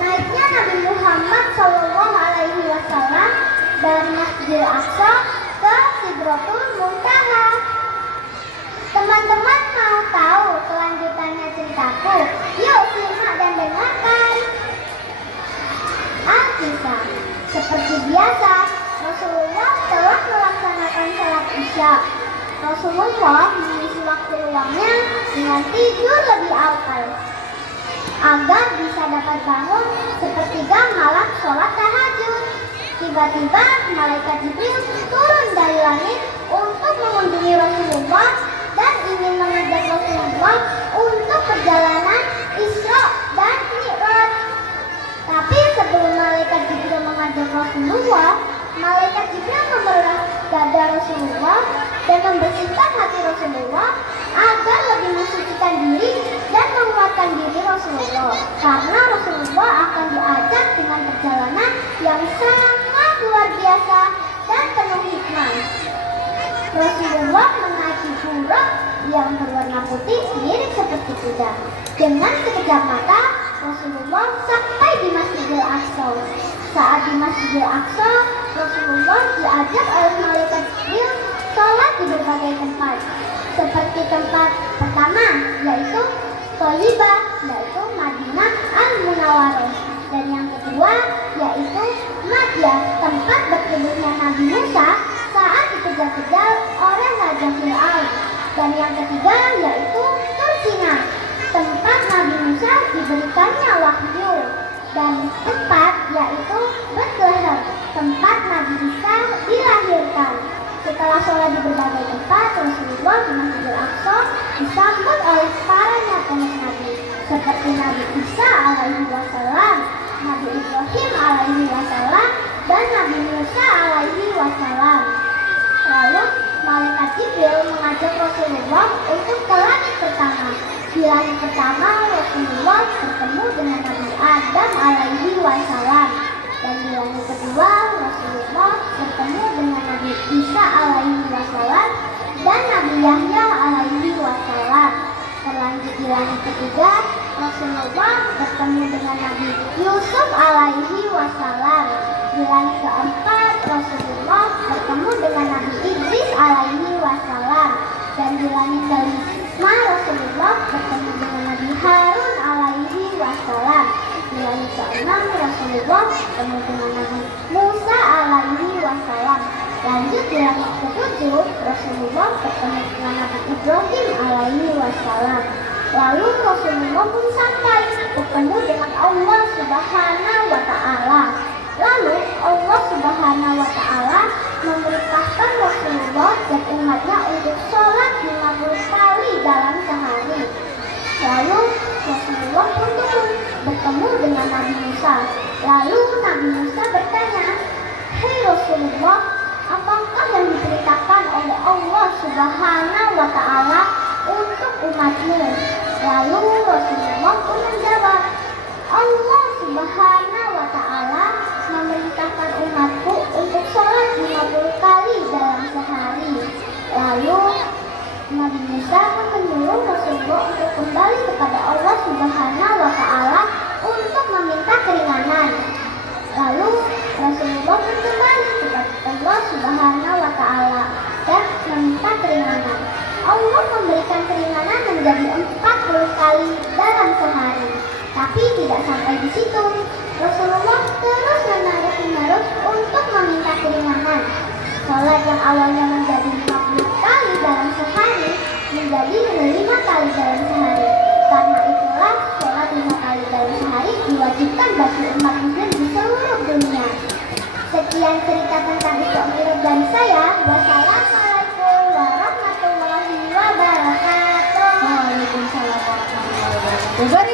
naiknya Nabi Muhammad SAW dari Masjidil Aqsa ke Sidratul Muntaha. Teman-teman mau tahu kelanjutannya ceritaku? Yuk simak dan dengarkan. Al-Kisah. Seperti biasa, Rasulullah telah melaksanakan salat Isya. Rasulullah mengisi waktu luangnya dengan tidur lebih awal agar bisa dapat bangun sepertiga malam sholat tahajud. Tiba-tiba malaikat Jibril turun dari langit untuk mengunjungi Rasulullah dan ingin mengajak Rasulullah untuk perjalanan Isra dan Mi'raj. Tapi sebelum malaikat Jibril mengajak Rasulullah, malaikat Jibril membelah dada Rasulullah dan membersihkan hati Rasulullah agar lebih mensucikan diri dan menguatkan diri Rasulullah, karena Rasulullah akan diajak dengan perjalanan yang sangat luar biasa dan penuh hikmah. Rasulullah menaiki buruk yang berwarna putih mirip seperti kuda. Dengan sekejap mata, Rasulullah sampai di Masjidil Aqsa. Saat di Masjidil Aqsa, Rasulullah diajak oleh malaikat Jibril sholat di berbagai tempat. Seperti tempat pertama, yaitu Thayyibah, yaitu Madinah Al-Munawwarah. Dan yang kedua, yaitu Madyah, tempat berteduhnya Nabi Musa saat dikejar-kejar oleh Raja Fir'aun. Dan yang ketiga, yaitu Tursina, tempat Nabi Musa diberikannya wahyu. Dan keempat, yaitu Bethlehem, tempat Nabi Isa dilahirkan. Setelah sholat di berbagai tempat, Rasulullah di Masjidil Aqsa disambut oleh para nabi seperti Nabi Isa alaihi wasallam, Nabi Ibrahim alaihi wasallam, dan Nabi Musa alaihi wasallam. Lalu malaikat Jibril mengajak Rasulullah untuk ke langit pertama. Di langit pertama, Rasulullah bertemu dengan Nabi Adam alaihi wasallam. Dan di langit kedua, Rasulullah bertemu dengan Nabi Isa alaihi wasallam dan Nabi Yahya alaihi wasallam. Berlanjut di langit ketiga, Rasulullah bertemu dengan Nabi Yusuf alaihi wasallam. Di langit keempat, Rasulullah bertemu dengan Nabi Idris alaihi wasallam. Dan di langit kelima, Rasulullah bertemu dengan Nabi Harun alaihi wasallam. Di langit keenam, Rasulullah bertemu dengan Nabi Musa alaihi wasallam. Lanjut di langit ketujuh, Rasulullah bertemu dengan Nabi Ibrahim alaihi wasallam. Lalu Rasulullah pun sampai bertemu dengan Allah Subhanahu wa Ta'ala. Lalu Allah Subhanahu wa Ta'ala memerintahkan Rasulullah dan umatnya untuk sholat 50 kali dalam sehari. Lalu Rasulullah pun bertemu dengan Nabi Musa. Lalu Nabi Musa bertanya, "Hei Rasulullah, apakah yang diperintahkan oleh Allah Subhanahu wa Ta'ala untuk umatmu?" Lalu Rasulullah pun menjawab, "Allah Subhanahu wa Ta'ala memerintahkan umatku untuk sholat 50 kali dalam sehari." Lalu Nabi Musa pun menyuruh Rasulullah untuk kembali kepada Allah Subhanahu wa Ta'ala untuk meminta keringanan. Lalu Rasulullah pun kembali kepada Allah Subhanahu wa Ta'ala dan meminta keringanan. Allah memberikan keringanan menjadi 40 kali dalam sehari. Tapi tidak sampai di situ. Rasulullah terus menerus untuk meminta keringanan. Sholat yang awalnya menjadi 50 kali dalam sehari menjadi 5 kali dalam sehari. Karena itulah sholat 5 kali dalam sehari diwajibkan bagi umat muslim di seluruh dunia. Sekian cerita tentang Isra Mi'raj dari saya. Wassalamualaikum warahmatullahi wabarakatuh. Waalaikumsalam warahmatullahi wabarakatuh.